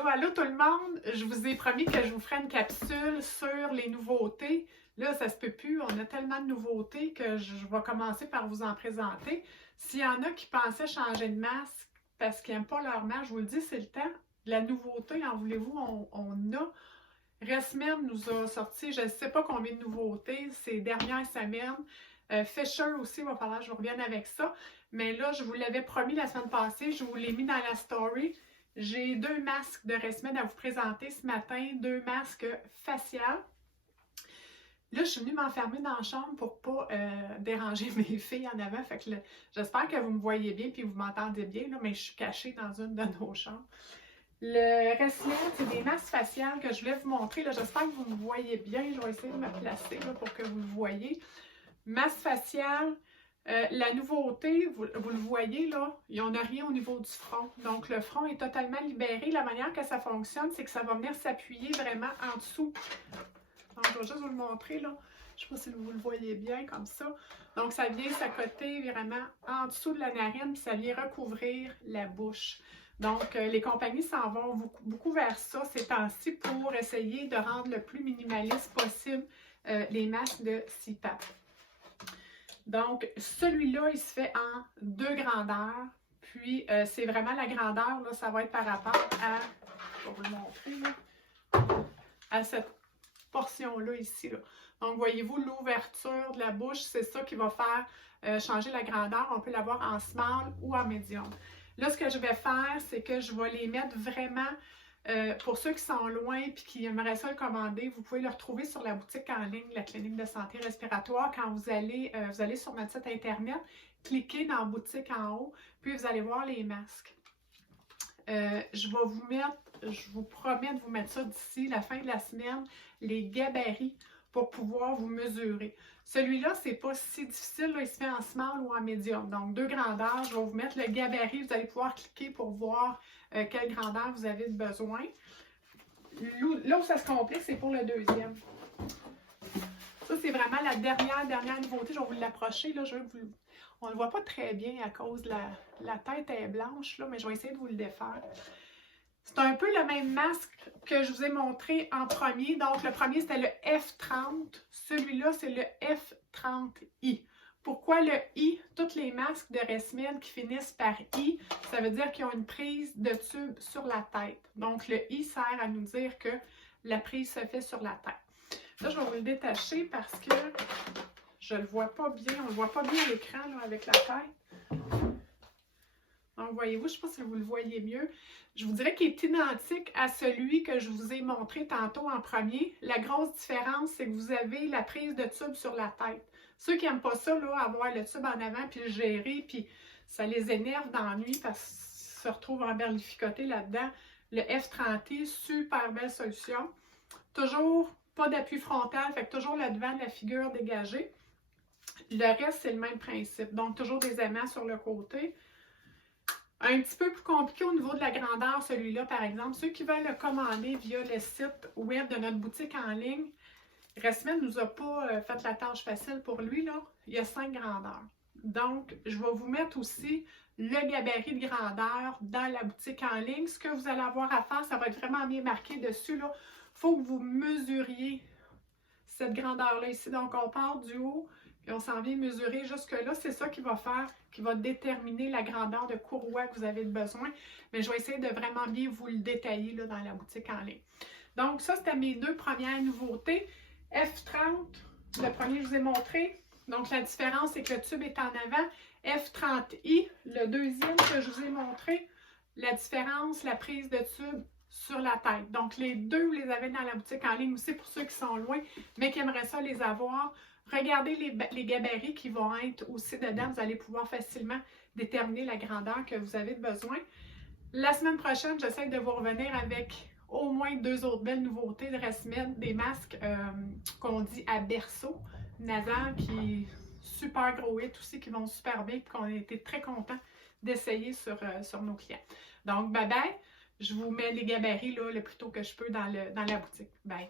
Allô, allô tout le monde! Je vous ai promis que je vous ferais une capsule sur les nouveautés. Là, ça se peut plus, on a tellement de nouveautés que je vais commencer par vous en présenter. S'il y en a qui pensaient changer de masque parce qu'ils n'aiment pas leur masque, je vous le dis, c'est le temps. De la nouveauté, en voulez-vous, on a. Resmed nous a sorti, je ne sais pas combien de nouveautés ces dernières semaines. Fisher aussi, il va falloir que je revienne avec ça. Mais là, je vous l'avais promis la semaine passée, je vous l'ai mis dans la story. J'ai 2 masques de Resmed à vous présenter ce matin, 2 masques faciaux. Là, je suis venue m'enfermer dans la chambre pour ne pas déranger mes filles en avant. Fait que j'espère que vous me voyez bien et vous m'entendez bien, là, mais je suis cachée dans une de nos chambres. Le Resmed, c'est des masques faciales que je voulais vous montrer. J'espère que vous me voyez bien. Je vais essayer de me placer là, pour que vous le voyez. Masque facial. La nouveauté, vous le voyez là, il n'y en a rien au niveau du front. Donc, le front est totalement libéré. La manière que ça fonctionne, c'est que ça va venir s'appuyer vraiment en dessous. Donc, je vais juste vous le montrer là. Je ne sais pas si vous le voyez bien comme ça. Donc, ça vient s'accoter vraiment en dessous de la narine, puis ça vient recouvrir la bouche. Donc, les compagnies s'en vont beaucoup vers ça ces temps-ci pour essayer de rendre le plus minimaliste possible les masques de CPAP. Donc, celui-là, il se fait en 2 grandeurs. Puis, c'est vraiment la grandeur, là, ça va être par rapport à, je vais vous le montrer, là, à cette portion-là ici. Là. Donc, voyez-vous, l'ouverture de la bouche, c'est ça qui va faire changer la grandeur. On peut l'avoir en small ou en medium. Là, ce que je vais faire, c'est que je vais les mettre vraiment, pour ceux qui sont loin et qui aimeraient ça le commander, vous pouvez le retrouver sur la boutique en ligne, la clinique de santé respiratoire. Quand vous allez sur notre site internet, cliquez dans boutique en haut, puis vous allez voir les masques. Je vous promets de vous mettre ça d'ici la fin de la semaine, les gabarits pour pouvoir vous mesurer. Celui-là, c'est pas si difficile, là, il se fait en small ou en medium. Donc, 2 grandeurs, je vais vous mettre le gabarit, vous allez pouvoir cliquer pour voir quelle grandeur vous avez besoin. Là où ça se complique, c'est pour le deuxième. Ça, c'est vraiment la dernière nouveauté. Je vais vous l'approcher, là, on ne le voit pas très bien à cause de la tête est blanche, là, mais je vais essayer de vous le défaire. C'est un peu le même masque que je vous ai montré en premier. Donc, le premier, c'était le F30. Celui-là, c'est le F30i. Pourquoi le I? Tous les masques de Resmed qui finissent par I, ça veut dire qu'ils ont une prise de tube sur la tête. Donc, le I sert à nous dire que la prise se fait sur la tête. Là, je vais vous le détacher parce que je ne le vois pas bien. On ne le voit pas bien à l'écran avec la tête. Donc, voyez-vous, je ne sais pas si vous le voyez mieux. Je vous dirais qu'il est identique à celui que je vous ai montré tantôt en premier. La grosse différence, c'est que vous avez la prise de tube sur la tête. Ceux qui n'aiment pas ça, là, avoir le tube en avant puis le gérer, puis ça les énerve dans la nuit parce qu'ils se retrouvent emberlificotés là-dedans. Le F30i, super belle solution. Toujours pas d'appui frontal, fait que toujours le devant de la figure dégagée. Le reste, c'est le même principe. Donc, toujours des aimants sur le côté. Un petit peu plus compliqué au niveau de la grandeur, celui-là, par exemple. Ceux qui veulent le commander via le site web de notre boutique en ligne, Resmed ne nous a pas fait la tâche facile pour lui, là. Il y a 5 grandeurs. Donc, je vais vous mettre aussi le gabarit de grandeur dans la boutique en ligne. Ce que vous allez avoir à faire, ça va être vraiment bien marqué dessus, là. Il faut que vous mesuriez cette grandeur-là ici. Donc, on part du haut, puis on s'en vient mesurer jusque-là. C'est ça qui va faire, qui va déterminer la grandeur de courroie que vous avez besoin. Mais je vais essayer de vraiment bien vous le détailler là, dans la boutique en ligne. Donc, ça, c'était mes 2 premières nouveautés. F30, le premier que je vous ai montré. Donc, la différence, c'est que le tube est en avant. F30i, le deuxième que je vous ai montré. La différence, la prise de tube sur la tête. Donc, les deux, vous les avez dans la boutique en ligne aussi pour ceux qui sont loin, mais qui aimeraient ça les avoir. Regardez les gabarits qui vont être aussi dedans. Vous allez pouvoir facilement déterminer la grandeur que vous avez besoin. La semaine prochaine, j'essaie de vous revenir avec au moins 2 autres belles nouveautés de Resmed, des masques qu'on dit à berceau nasal, qui super gros hit aussi, qui vont super bien, et qu'on a été très contents d'essayer sur nos clients. Donc, bye bye! Je vous mets les gabarits là, le plus tôt que je peux dans la boutique. Bye!